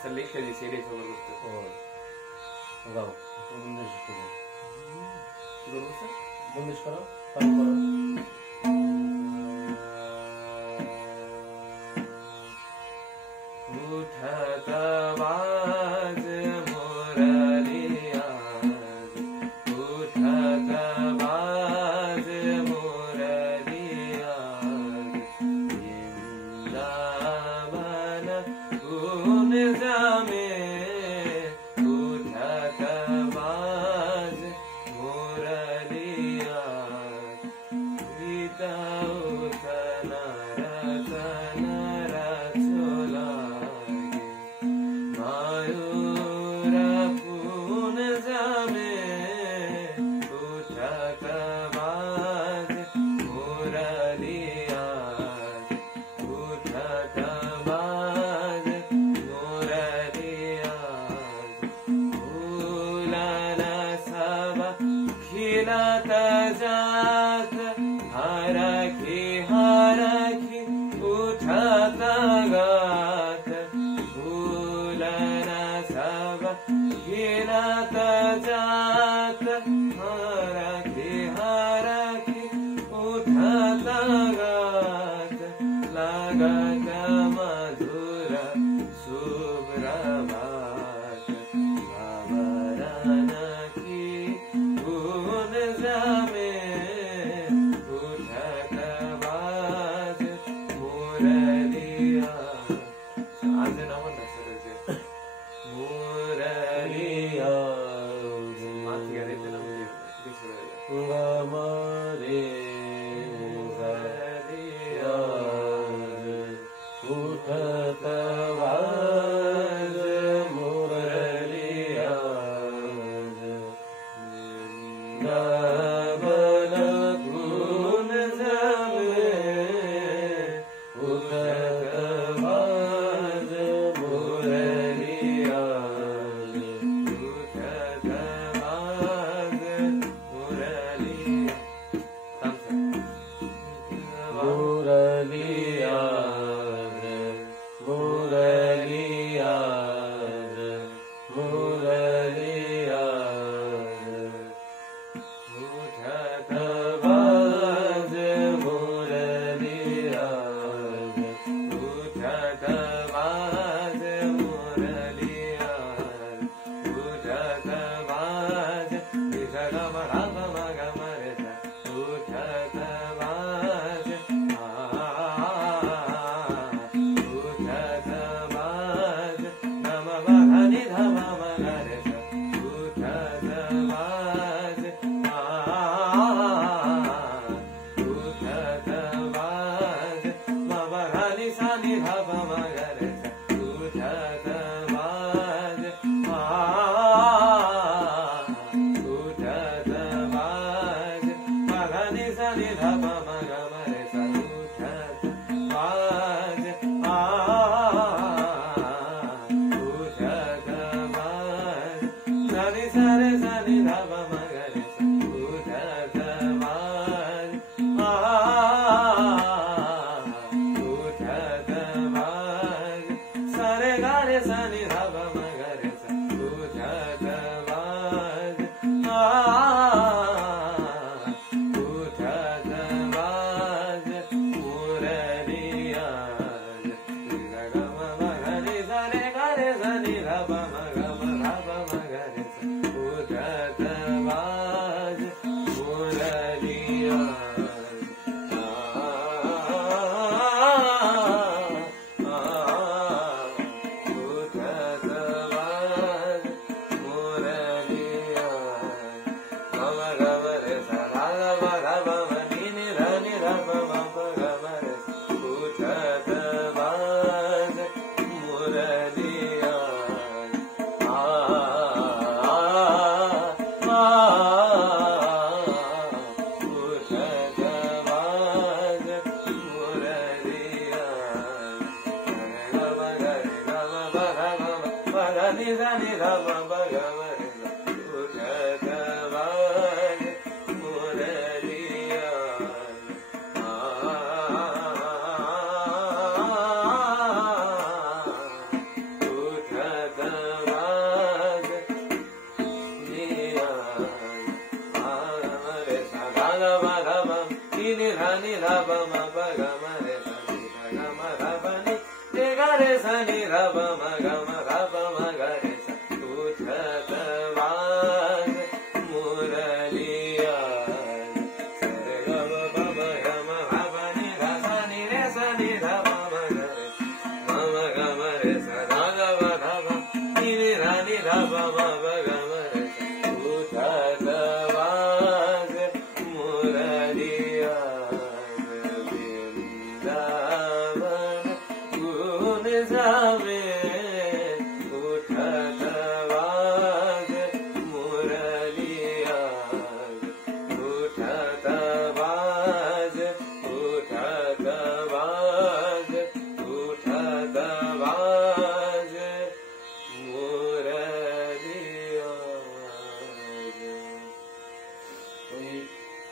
Selected di serie sono tutte. Bravo, non Muraliya सा रे सा नि धा प म ग रे सा उठत वाज उठत वाज सा रे गा रे सा नि धा प म ग रे सा उठत वाज उठत वाज मुरलिया ग म म ग रे सा रे गा रे सा नि धा प म ग म धा प म ग रे सा उठत वाज मुरलिया उठत वाज मुरलिया गम गम रे सा धा प धा प म नि नि ध नि ध प म प ग म रे सा उठत वाज मुरलिया उठत वाज मुरलिया गम ग रे गम प ध प म प ध नि ध नि ध प म ग म रे सा उठत वाज मुरलिया उठत वाज लिया रे सा धा ध प ध प नि नि ध नि ध प म प ग म रे सा नि ध ग म ध प नि रे ग रे सा नि ध प म ग म ध प म ग रे सा उठत वाज मुरलिया सा रे ग म प म ग म ध प नि ध सा नि रे सा नि ध प म ग रे म म ग म रे सा धा ध प ध प नि नि ध नि ध प म प